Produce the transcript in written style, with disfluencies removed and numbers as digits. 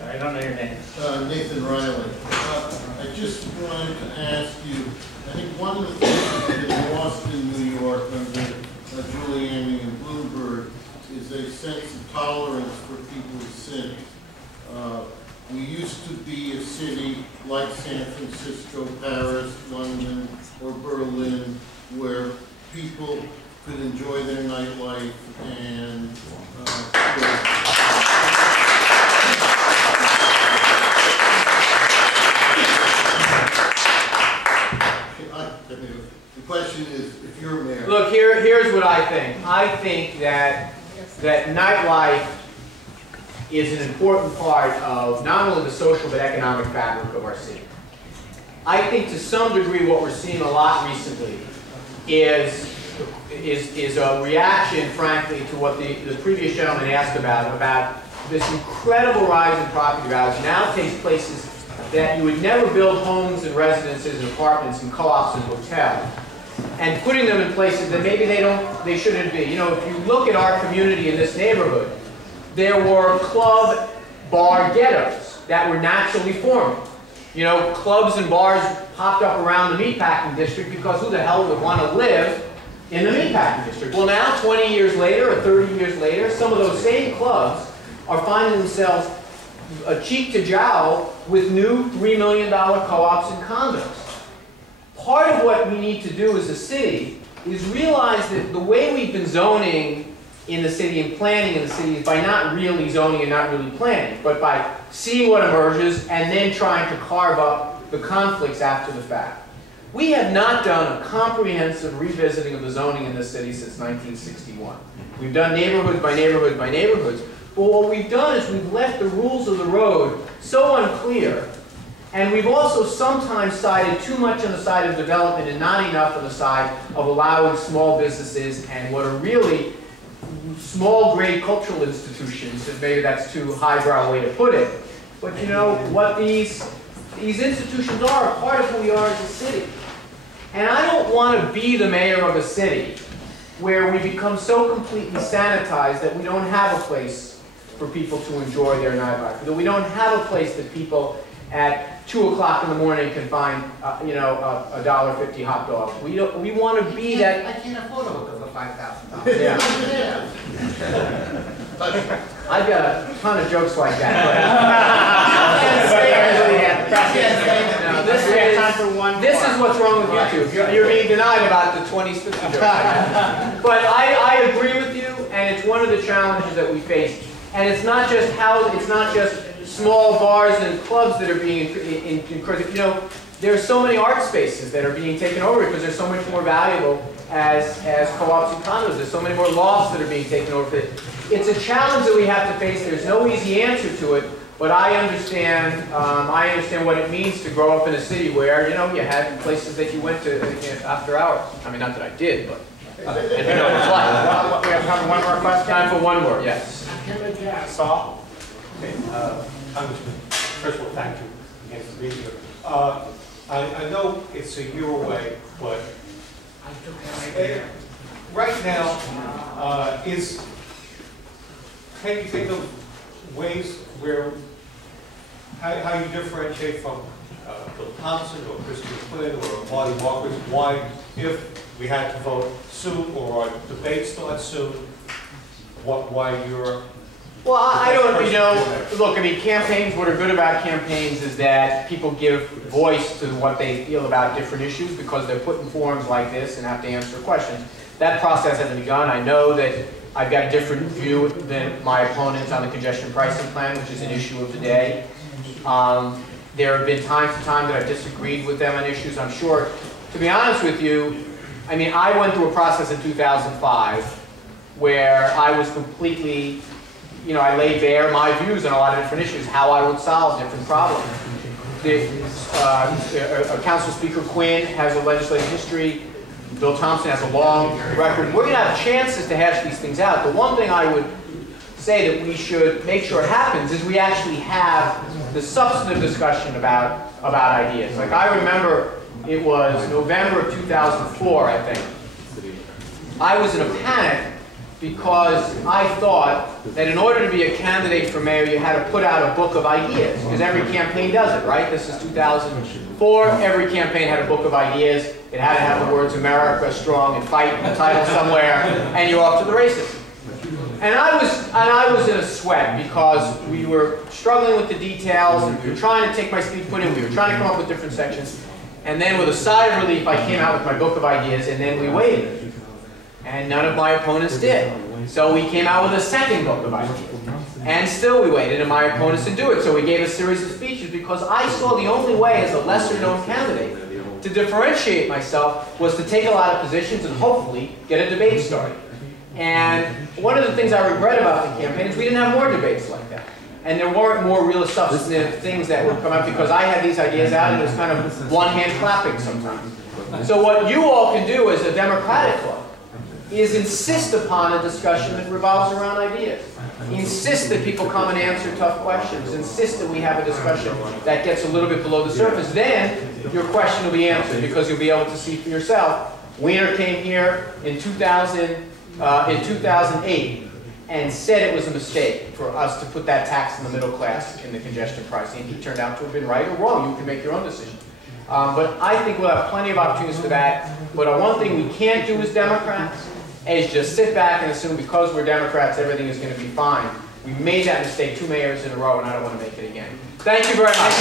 I don't know your name. Nathan Riley. I just wanted to ask you, I think one of the things that's been lost in New York under Giuliani and Bloomberg is a sense of tolerance for people's sins. We used to be a city like San Francisco, Paris, London, or Berlin, where people could enjoy their nightlife and the question is, if you're mayor. Look, here's what I think. I think that nightlife is an important part of not only the social but economic fabric of our city. I think to some degree what we're seeing a lot recently is a reaction, frankly, to what the previous gentleman asked about this incredible rise in property values now takes places that you would never build homes and residences and apartments and co-ops and hotels, and putting them in places that maybe they shouldn't be. You know, if you look at our community in this neighborhood, there were club bar ghettos that were naturally formed. You know, clubs and bars popped up around the meatpacking district because who the hell would want to live in the meatpacking district? Well, now, 20 years later or 30 years later, some of those same clubs are finding themselves cheek to jowl with new $3 million co-ops and condos. Part of what we need to do as a city is realize that the way we've been zoning in the city and planning in the city is by not really zoning and not really planning, but by seeing what emerges and then trying to carve up the conflicts after the fact. We have not done a comprehensive revisiting of the zoning in this city since 1961. We've done neighborhood by neighborhood by neighborhoods, but what we've done is we've left the rules of the road so unclear, and we've also sometimes sided too much on the side of development and not enough on the side of allowing small businesses and what are really small grade cultural institutions, and maybe that's too highbrow way to put it. But you know what these institutions are part of who we are as a city. And I don't want to be the mayor of a city where we become so completely sanitized that we don't have a place for people to enjoy their nightlife, that we don't have a place that people at 2 o'clock in the morning can find, you know, a $1.50 hot dog. We want to be that. I can't afford a hookah for $5,000. Yeah. I've got a ton of jokes like that. This is what's wrong with YouTube. You're being denied about the 20s, 50 jokes. But I agree with you, and it's one of the challenges that we face. And it's not just small bars and clubs that are being encouraged. You know, there are so many art spaces that are being taken over because they're so much more valuable as co-ops and condos. There's so many more lofts that are being taken over. It's a challenge that we have to face. There's no easy answer to it, but I understand what it means to grow up in a city where, you know, you had places that you went to after hours. I mean, not that I did, but and you know what it's like. We have time for one more question. Time for one more, yes. Saul? Okay, Congressman, first of all, thank you again for being here. I know it's a year away, but right now, can you think of ways where, how you differentiate from Bill Thompson or Christopher Quinn or Marty Walker's, why, if we had to vote soon or our debate starts soon, why you're... Well, I don't, you know, look, I mean, campaigns, what are good about campaigns is that people give voice to what they feel about different issues because they're put in forums like this and have to answer questions. That process hasn't begun. I know that I've got a different view than my opponents on the congestion pricing plan, which is an issue of the day. There have been times to time that I've disagreed with them on issues. I'm sure, to be honest with you, I mean, I went through a process in 2005 where I was completely, you know, I laid bare my views on a lot of different issues, how I would solve different problems. Council Speaker Quinn has a legislative history. Bill Thompson has a long record. We're going to have chances to hash these things out. The one thing I would say that we should make sure happens is we actually have the substantive discussion about ideas. Like I remember it was November of 2004, I think. I was in a panic because I thought that in order to be a candidate for mayor, you had to put out a book of ideas, because every campaign does it, right? This is 2004. Every campaign had a book of ideas. It had to have the words "America Strong" and "Fight" in the title somewhere, and you're off to the races. And I was in a sweat because we were struggling with the details, and we were trying to take my speed put in. We were trying to come up with different sections. And then with a sigh of relief, I came out with my book of ideas, and then we waited. And none of my opponents did. So we came out with a second book of ideas. And still we waited, and my opponents didn't do it. So we gave a series of speeches because I saw the only way as a lesser-known candidate to differentiate myself was to take a lot of positions and hopefully get a debate started. And one of the things I regret about the campaign is we didn't have more debates like that. And there weren't more real substantive things that would come up because I had these ideas out and it was kind of one-hand clapping sometimes. So what you all can do as a Democratic club is insist upon a discussion that revolves around ideas. Insist that people come and answer tough questions. Insist that we have a discussion that gets a little bit below the surface. Then your question will be answered because you'll be able to see for yourself. Weiner came here in 2008 and said it was a mistake for us to put that tax in the middle class in the congestion pricing. He turned out to have been right or wrong. You can make your own decision. But I think we'll have plenty of opportunities for that. But one thing we can't do as Democrats is just sit back and assume because we're Democrats everything is going to be fine. We made that mistake 2 mayors in a row, and I don't want to make it again. Thank you very much.